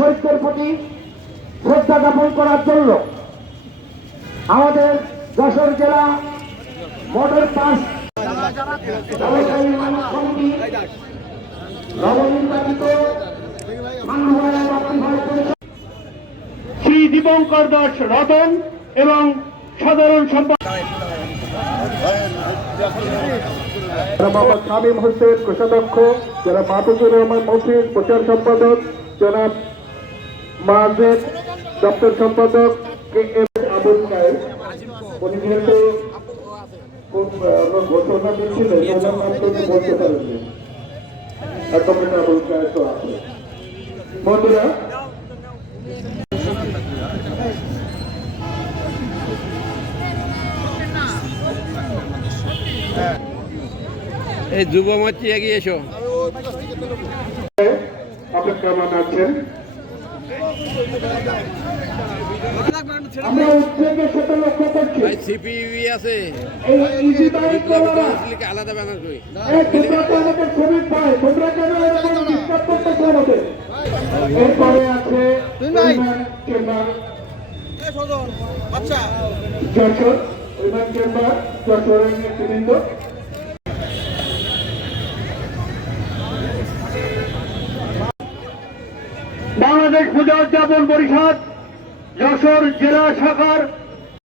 শহীদদের প্রতি শ্রদ্ধা জ্ঞাপন করার জন্য আমাদের যশোর জেলা মডেল পাস নবনির্বাচিত শ্রী দীপঙ্কর দাস রতন এবং সাধারণ সম্পাদক মোহাম্মদ শামীম হোসেন কোষাধ্যক্ষ জনাব মাহফুজুর রহমান মফিজ প্রচার সম্পাদক জনাব মাজেদ দপ্তর সম্পাদক কে এম আবুল কায়েম। উনি যেহেতু ঘোষণা দিচ্ছিলেন ওনার বলতে পারেননি অ্যাডভোকেট আবুল কায়েম তো আছে। বন্ধুরা এই যুবমঞ্চে এগিয়ে এসো। আপনি কেমন আছেন? আমরা উদ্বেগের সাথে লক্ষ্য করছি। ভাই সিপিইউ আছে। এই ইজি বাইক বিপ্লব আলাদা ব্যানার করি। এই তোমরা তো আমাদের শ্রমিক ভাই তোমরা কেন এরকম ডিস্টার্ব করতেছো আমাদের এরপরে আছে চেম্বার যশোর চেম্বার যশোরের নেতৃবৃন্দ। বাংলাদেশ পূজা উদযাপন পরিষদ যশোর জেলা শাখার